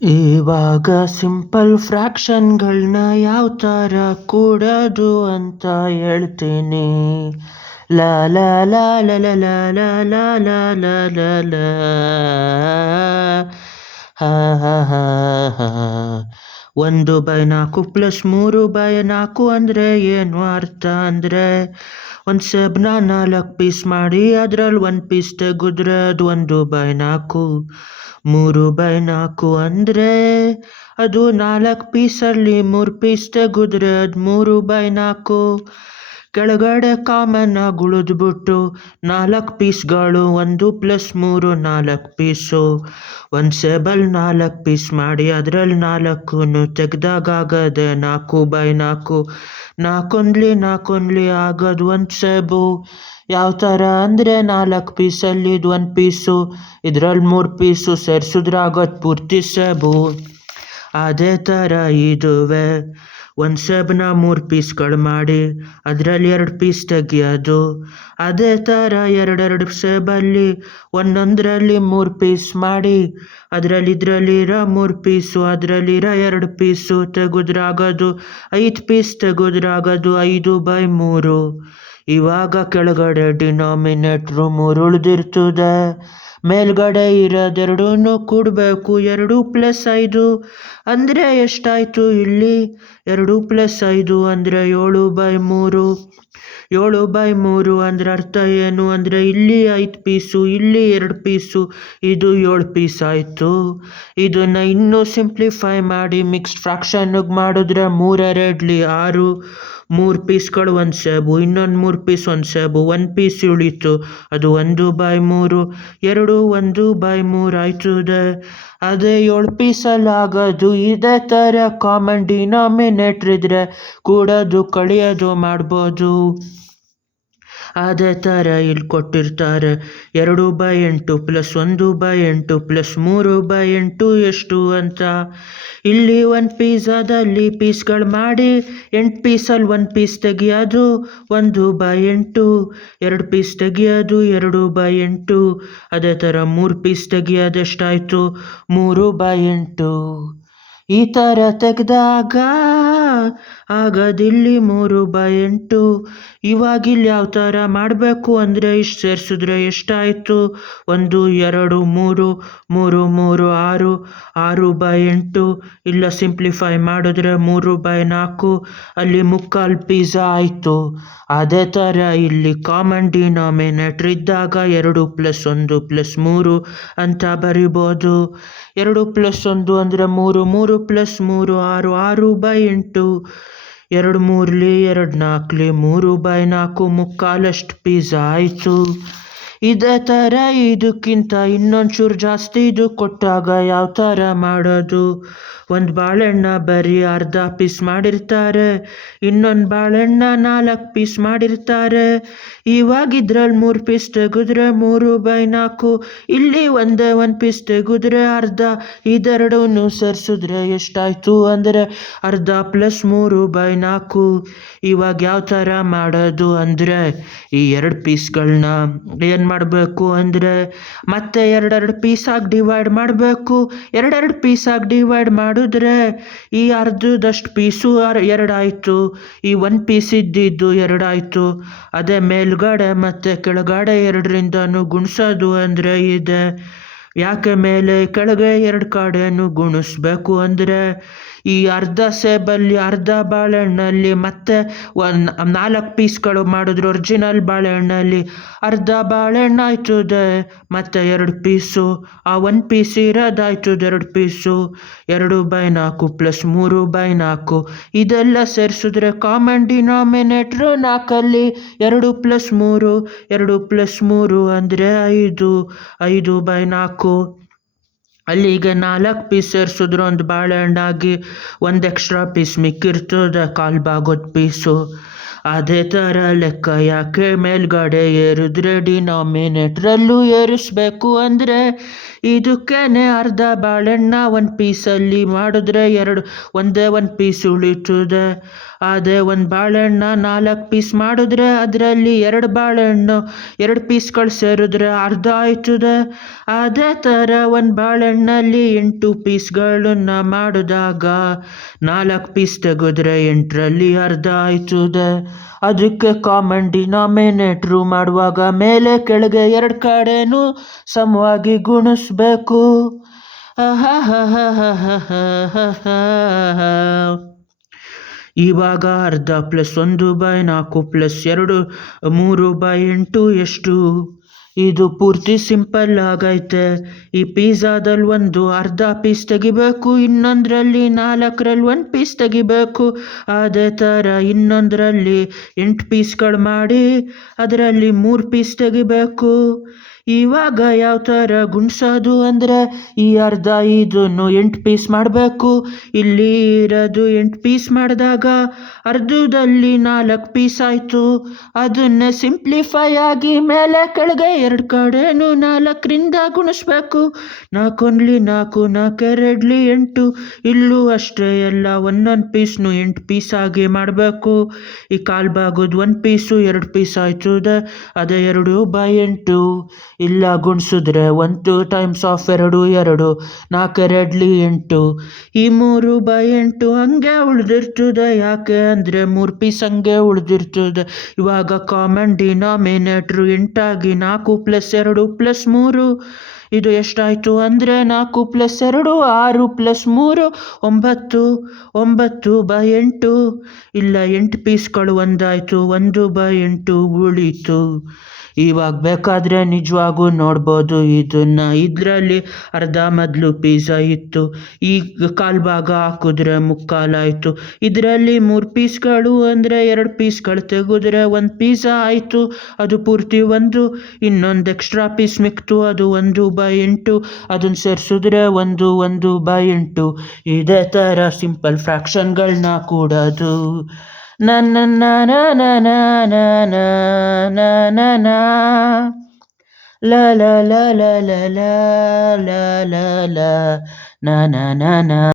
ಇವಾಗ ಸಿಂಪಲ್ ಫ್ರ್ಯಾಕ್ಷನ್ಗಳನ್ನ ಯಾವ ಥರ ಕೂಡೋದು ಅಂತ ಹೇಳ್ತೀನಿ. ಲ ಲ ಲ ಲ ಲ ಲ ಲ ಲ ಲ ಲ ಲ ಲ ಹ ಹ ಹ ಹ. 1/4 + 3/4 ಅಂದರೆ ಏನು ಅರ್ಥ ಅಂದರೆ, ಒಂದು ಸೇಬನ್ನ 4 ಪೀಸ್ ಮಾಡಿ ಅದ್ರಲ್ಲಿ 1 ಪೀಸ್ ತೆಗೆದ್ರೆ ಅದು 1/4. 3/4 ಅಂದರೆ ಅದು 4 ಪೀಸಲ್ಲಿ 3 ಪೀಸ್ ತೆಗೆದ್ರೆ ಅದು 3/4. ಕೆಳಗಡೆ ಕಾಮನ್ ಆಗಿ ಉಳಿದ್ಬಿಟ್ಟು 4 ಪೀಸ್ಗಳು 1 + 3 4 ಪೀಸು. ಒಂದು ಸೇಬಲ್ಲಿ 4 ಪೀಸ್ ಮಾಡಿ ಅದರಲ್ಲಿ 4 ತೆಗೆದಾಗ ಆಗದೆ 4/4. 4 ಆಗೋದು ಒಂದು ಸೇಬು. ಯಾವ ಥರ ಅಂದರೆ 4 ಪೀಸಲ್ಲಿ ಇದು 1 ಪೀಸು, ಇದರಲ್ಲಿ 3 ಪೀಸು ಸೇರಿಸಿದ್ರೆ ಆಗೋದು ಪೂರ್ತಿ ಸೇಬು. ಅದೇ ಥರ ಇದುವೆ ಒಂದು ಸೇಬನ್ನ 3 ಪೀಸ್ಗಳು ಮಾಡಿ ಅದರಲ್ಲಿ 2 ಪೀಸ್ ತೆಗಿಯೋದು. ಅದೇ ಥರ 2 ಸೇಬಲ್ಲಿ ಒಂದೊಂದರಲ್ಲಿ 3 ಪೀಸ್ ಮಾಡಿ ಇದರಲ್ಲಿರೋ 3 ಪೀಸು ಅದರಲ್ಲಿರೋ 2 ಪೀಸು ತೆಗೆದ್ರೆ ಆಗೋದು 5 ಪೀಸ್ ತೆಗೆದ್ರೆ ಆಗೋದು 5/3. ಇವಾಗ ಕೆಳಗಡೆ ಡಿನಾಮಿನೇಟ್ರು 3 ಉಳಿದಿರ್ತದೆ, ಮೇಲ್ಗಡೆ ಇರೋದೆರಡೂ ಕೂಡಬೇಕು. 2 + 5 ಅಂದರೆ ಎಷ್ಟಾಯಿತು ಇಲ್ಲಿ? 2 + 5 ಅಂದರೆ 7/3. 7/3 ಅಂದರೆ ಅರ್ಥ ಏನು ಅಂದರೆ ಇಲ್ಲಿ 5 ಪೀಸು, ಇಲ್ಲಿ 2 ಪೀಸು, ಇದು 7 ಪೀಸ್ ಆಯಿತು. ಇದನ್ನು ಇನ್ನೂ ಸಿಂಪ್ಲಿಫೈ ಮಾಡಿ ಮಿಕ್ಸ್ಡ್ ಫ್ರಾಕ್ಷನ್ಗೆ ಮಾಡಿದ್ರೆ 3 2 6. 3 ಪೀಸ್ಗಳು 1 ಸೇಬು, ಇನ್ನೊಂದು 3 ಪೀಸ್ 1 ಸೇಬು, 1 ಪೀಸ್ ಉಳೀತು, ಅದು 1/3. 2 1/3 ಆಯ್ತದೆ. ಅದೇ 7 ಪೀಸಲ್ಲಿ ಆಗೋದು. ಇದೇ ಥರ ಕಾಮನ್ ಡಿನಾಮಿನೇಟ್ರ್ ಇದ್ದರೆ ಕೂಡೋದು ಕಳಿಯೋದು ಮಾಡ್ಬೋದು. ಅದೇ ಥರ ಇಲ್ಲಿ ಕೊಟ್ಟಿರ್ತಾರೆ 2/8 + 1/8 + 3/8 ಎಷ್ಟು ಅಂತ. ಇಲ್ಲಿ 1 ಪಿಜ್ಜಾದಲ್ಲಿ ಪೀಸ್ಗಳು ಮಾಡಿ 8 ಪೀಸಲ್ಲಿ 1 ಪೀಸ್ ತೆಗಿಯೋದು 1/8, 2 ಪೀಸ್ ತೆಗಿಯೋದು 2/8. ಅದೇ ಥರ 3 ಪೀಸ್ ತೆಗಿಯೋದು ಎಷ್ಟಾಯಿತು? 3/8. ಈ ಥರ ತೆಗೆದಾಗ ಆಗೋದಿಲ್ಲಿ 3/8. ಇವಾಗ ಇಲ್ಲಿ ಯಾವ ಥರ ಮಾಡಬೇಕು ಅಂದರೆ ಇಷ್ಟು ಸೇರಿಸಿದ್ರೆ ಎಷ್ಟಾಯಿತು? 1 2 3 3 3 6 6/8. ಇಲ್ಲ ಸಿಂಪ್ಲಿಫೈ ಮಾಡಿದ್ರೆ 3/4, ಅಲ್ಲಿ 3/4 ಪಿಜ್ಜಾ ಆಯಿತು. ಅದೇ ಥರ ಇಲ್ಲಿ ಕಾಮನ್ ಡಿನಾಮಿನೇಟ್ರ್ ಇದ್ದಾಗ 2 + 1 + 3 ಅಂತ ಬರಿಬೋದು. 2 + 1 ಅಂದರೆ 3, 3 + 3 6, 6/8. 2 3 2 4 3/4, 3/4 ಪಿಜ್ಜಾ ಆಯಿತು. ಇದೇ ಥರ ಇದಕ್ಕಿಂತ ಇನ್ನೊಂಚೂರು ಜಾಸ್ತಿ ಇದು ಕೊಟ್ಟಾಗ ಯಾವ ಥರ ಮಾಡೋದು? ಒಂದು ಬಾಳೆಹಣ್ಣ ಬರೀ ಅರ್ಧ ಪೀಸ್ ಮಾಡಿರ್ತಾರೆ, ಇನ್ನೊಂದು ಬಾಳೆಹಣ್ಣ 4 ಪೀಸ್ ಮಾಡಿರ್ತಾರೆ. ಇವಾಗ ಇದ್ರಲ್ಲಿ 3 ಪೀಸ್ ತೆಗೆದ್ರೆ 3/4, ಇಲ್ಲಿ ಒಂದೇ 1 ಪೀಸ್ ತೆಗೆದ್ರೆ ಅರ್ಧ. ಇದೆರಡೂ ಸೇರಿಸಿದ್ರೆ ಎಷ್ಟಾಯಿತು ಅಂದರೆ ಅರ್ಧ + 3/4. ಇವಾಗ ಯಾವ ಥರ ಮಾಡೋದು ಅಂದರೆ ಈ 2 ಪೀಸ್ಗಳನ್ನ ಏನು ಮಾಡಬೇಕು ಅಂದರೆ ಮತ್ತೆ 2 ಪೀಸಾಗಿ ಡಿವೈಡ್ ಮಾಡಬೇಕು. 2 ಪೀಸಾಗಿ ಡಿವೈಡ್ ಮಾಡಿದ್ರೆ ಈ ಅರ್ಧದಷ್ಟು ಪೀಸು 2 ಆಯಿತು, ಈ 1 ಪೀಸ್ ಇದ್ದಿದ್ದು 2 ಆಯಿತು. ಅದೇ ಮೇಲ್ಗಡೆ ಮತ್ತು ಕೆಳಗಡೆ 2ರಿಂದನೂ ಗುಣಿಸೋದು ಅಂದರೆ ಇದೆ. ಯಾಕೆ ಮೇಲೆ ಕೆಳಗೆ 2 ಕಡೆನೂ ಗುಣಿಸ್ಬೇಕು ಅಂದರೆ ಈ ಅರ್ಧ ಸೇಬಲ್ಲಿ ಅರ್ಧ ಬಾಳೆಹಣ್ಣಲ್ಲಿ ಮತ್ತೆ 4 ಪೀಸ್ಗಳು ಮಾಡಿದ್ರು ಒರಿಜಿನಲ್ ಬಾಳೆಹಣ್ಣಲ್ಲಿ ಅರ್ಧ ಬಾಳೆಹಣ್ಣು ಆಯ್ತದೆ, ಮತ್ತು 2 ಪೀಸು, ಆ 1 ಪೀಸ್ ಇರೋದಾಯ್ತದೆ 2 ಪೀಸು. 2/4 + 3/4 ಇದೆಲ್ಲ ಸೇರಿಸಿದ್ರೆ ಕಾಮನ್ ಡಿನಾಮಿನೇಟ್ರ್ 4ಅಲ್ಲಿ 2 + 3, 2 + 3 ಅಂದರೆ 5, 5/4. ಅಲ್ಲಿಗೆ 4 ಪೀಸ್ ಸೇರಿಸಿದ್ರೆ ಒಂದು ಬಾಳೆಹಣ್ಣಾಗಿ 1 ಎಕ್ಸ್ಟ್ರಾ ಪೀಸ್ ಮಿಕ್ಕಿರ್ತದೆ, 1/4 ಭಾಗದ ಪೀಸು. ಅದೇ ಥರ ಲೆಕ್ಕ ಯಾಕೆ ಮೇಲ್ಗಡೆ ಏರಿದ್ರೆ ಡಿನಾಮಿನೇಟ್ರಲ್ಲೂ ಏರಿಸ್ಬೇಕು ಅಂದರೆ ಇದಕ್ಕೇನೆ ಅರ್ಧ ಬಾಳೆಹಣ್ಣ ಒಂದು ಪೀಸಲ್ಲಿ ಮಾಡಿದ್ರೆ ಒಂದೇ ಒಂದು ಪೀಸ್ ಉಳಿತದೆ. ಅದೇ ಒಂದು ಬಾಳೆಹಣ್ಣ 4 ಪೀಸ್ ಮಾಡಿದ್ರೆ ಅದರಲ್ಲಿ 2 ಬಾಳೆಹಣ್ಣು 2 ಪೀಸ್ಗಳು ಸೇರಿದ್ರೆ ಅರ್ಧ ಆಯ್ತದೆ. ಅದೇ ಥರ ಒಂದು ಬಾಳೆಹಣ್ಣಲ್ಲಿ 8 ಪೀಸ್ಗಳನ್ನ ಮಾಡಿದಾಗ 4 ಪೀಸ್ ತೆಗೆದ್ರೆ 8ರಲ್ಲಿ ಅರ್ಧ ಆಯ್ತದೆ. ಅದಕ್ಕೆ ಕಾಮನ್ ಡಿನಾಮಿನೇಟ್ರು ಮಾಡುವಾಗ ಮೇಲೆ ಕೆಳಗೆ 2 ಕಡೆನೂ ಸಮವಾಗಿ ಗುಣಿಸ್ಬೇಕು. ಇವಾಗ ಅರ್ಧ ಪ್ಲಸ್ 1/4 ಪ್ಲಸ್ 3/8 ಎಷ್ಟು? ಇದು ಪೂರ್ತಿ ಸಿಂಪಲ್ ಆಗೈತೆ. ಈ ಪಿಜ್ಜಾದಲ್ಲಿ ಒಂದು ಅರ್ಧ ಪೀಸ್ ತೆಗಿಬೇಕು, ಇನ್ನೊಂದರಲ್ಲಿ 4ರಲ್ಲಿ 1 ಪೀಸ್ ತೆಗಿಬೇಕು. ಅದೇ ಥರ ಇನ್ನೊಂದರಲ್ಲಿ 8 ಪೀಸ್ಗಳು ಮಾಡಿ ಅದರಲ್ಲಿ 3 ಪೀಸ್ ತೆಗಿಬೇಕು. ಇವಾಗ ಯಾವ ಥರ ಗುಣಿಸೋದು ಅಂದರೆ ಈ ಅರ್ಧ ಇದನ್ನು 8 ಪೀಸ್ ಮಾಡಬೇಕು. ಇಲ್ಲಿ ಇರೋದು 8 ಪೀಸ್ ಮಾಡಿದಾಗ ಅರ್ಧದಲ್ಲಿ 4 ಪೀಸ್ ಆಯಿತು. ಅದನ್ನೇ ಸಿಂಪ್ಲಿಫೈ ಆಗಿ ಮೇಲೆ ಕೆಳಗೆ 2 ಕಡೆನೂ 4ರಿಂದ ಗುಣಿಸ್ಬೇಕು. 4 1 4, 4 2 8. ಇಲ್ಲೂ ಅಷ್ಟೇ ಎಲ್ಲ ಒಂದೊಂದು ಪೀಸ್ನು 8 ಪೀಸ್ ಆಗಿ ಮಾಡಬೇಕು. ಈ ಕಾಲು ಭಾಗದ 1 ಪೀಸು 2 ಪೀಸ್ ಆಯ್ತದೆ. ಅದೇ 2/8. ಇಲ್ಲ ಗುಣಿಸಿದ್ರೆ 1 ಟೈಮ್ಸ್ ಆಫ್ 2 2, 4 2 8. ಈ 3/8 ಹಂಗೆ ಉಳಿದಿರ್ತದೆ. ಯಾಕೆ ಅಂದರೆ 3 ಪೀಸ್ ಹಂಗೆ ಉಳಿದಿರ್ತದೆ. ಇವಾಗ ಕಾಮನ್ ಡಿನಾಮಿನೇಟ್ರು 8 ಆಗಿ 4 + 2 + 3. ಇದು ಎಷ್ಟಾಯಿತು ಅಂದರೆ 4 + 2 6 + 3 9. 9/8. ಇಲ್ಲ 8 ಪೀಸ್ಗಳು ಒಂದಾಯಿತು. 1/8 ಉಳೀತು. ಇವಾಗ ಬೇಕಾದರೆ ನಿಜವಾಗೂ ನೋಡ್ಬೋದು ಇದನ್ನು. ಇದರಲ್ಲಿ ಅರ್ಧ ಮೊದಲು ಪಿಜ್ಜಾ ಇತ್ತು, ಈಗ ಕಾಲು ಭಾಗ ಹಾಕಿದ್ರೆ ಮುಕ್ಕಾಲಾಯಿತು. ಇದರಲ್ಲಿ 3 ಪೀಸ್ಗಳು ಅಂದರೆ 2 ಪೀಸ್ಗಳು ತೆಗೆದ್ರೆ 1 ಪಿಜ್ಜಾ ಆಯಿತು. ಅದು ಪೂರ್ತಿ 1. ಇನ್ನೊಂದು ಎಕ್ಸ್ಟ್ರಾ ಪೀಸ್ ಮಿಕ್ತು, ಅದು 1/8. ಅದನ್ನು ಸೇರಿಸಿದ್ರೆ 1 1/8. ಇದೇ ಥರ ಸಿಂಪಲ್ ಫ್ರ್ಯಾಕ್ಷನ್ಗಳನ್ನ ಕೂಡೋದು. ನನ್ನ la la la la la la la la la na na na na